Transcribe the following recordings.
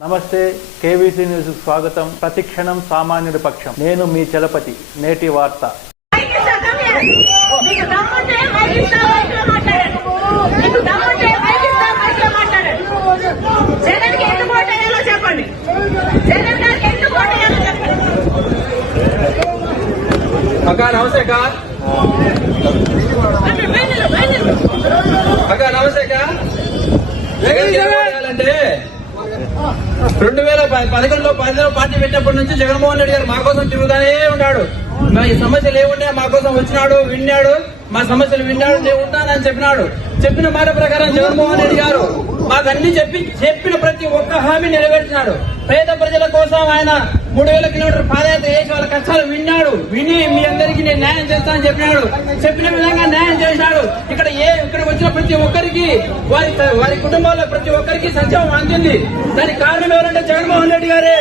నమస్తే KVC news స్వాగతం. ప్రతిక్షణం సామాన్యుడి పక్షం. నేను మీ చలపతి. నేటి వార్త. అక్క నమస్తే అక్క. అక్క నమస్తే అక్క. అంటే 2011లో పార్టీ పెట్టినప్పటి నుంచి జగన్మోహన్ రెడ్డి గారు మా కోసం తిరుగుతానే ఉన్నాడు. మా ఈ సమస్యలు ఏముండే మా కోసం వచ్చినాడు, విన్నాడు, మా సమస్యలు విన్నాడు, నేను ఉంటానని చెప్పినాడు. చెప్పిన మాట ప్రకారం జగన్మోహన్ రెడ్డి గారు మాకు అన్ని చెప్పిన ప్రతి ఒక్క హామీ నెరవేర్చినాడు. పేద ప్రజల కోసం ఆయన 3000 కిలోమీటర్ పాదయాత్ర చేసి వాళ్ళ కష్టాలు విని మీ అందరికీ నేను న్యాయం చేస్తానని చెప్పినాడు. చెప్పిన విధంగా న్యాయం చేసినాడు. ఇక్కడ వచ్చిన ప్రతి ఒక్కరికి వారి కుటుంబాల్లో ప్రతి ఒక్కరికి సంక్షేమం అందింది. దానికి కారణం ఎవరంటే జగన్మోహన్ రెడ్డి గారే.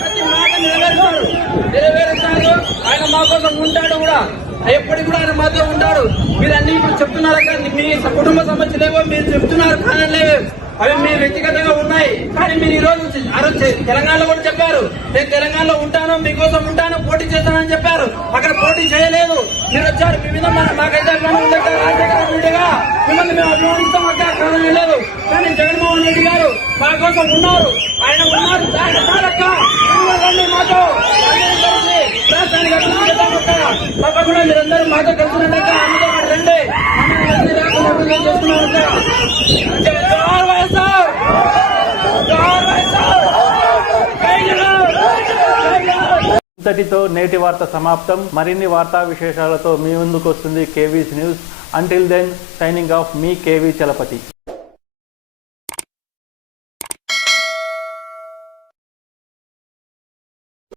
ప్రతి మాట నెరవేరుస్తాడు. ఆయన మా కోసం ఉంటాడు కూడా, ఎప్పటికి కూడా ఆయన మాతో ఉంటాడు. మీరు అన్ని ఇప్పుడు చెప్తున్నారు కదా, మీ కుటుంబ సమస్యలేవో మీరు చెప్తున్నారు, కారణలేవో అవి మీరు వ్యక్తిగతంగా ఉన్నాయి. కానీ మీరు ఈ రోజు తెలంగాణలో కూడా చెప్పారు, నేను తెలంగాణలో ఉంటాను, మీకోసం ఉంటాను, పోటీ చేస్తానని చెప్పారు. అక్కడ పోటీ చేయలేదు, మీరు వచ్చారు. మీ మీద మాకైతే అభిమానం రాజశేఖరగా మిమ్మల్ని మేము అభిమానిస్తాం. అక్కడ కారణం లేదు. కానీ జగన్మోహన్ రెడ్డి గారు మా కోసం ఉన్నారు. ఆయన ఉన్నారు. మాతో రాష్ట్రానికి అభివృద్ధి తప్పకుండా మీరందరూ మాతో కలిసినట్టు అమ్మతో మాట రండి. ఇంతటితో నేటి వార్త సమాప్తం. మరిన్ని వార్తా విశేషాలతో మీ ముందుకు వస్తుంది KVC news. Until then, signing off మీ కేవీ చలపతి.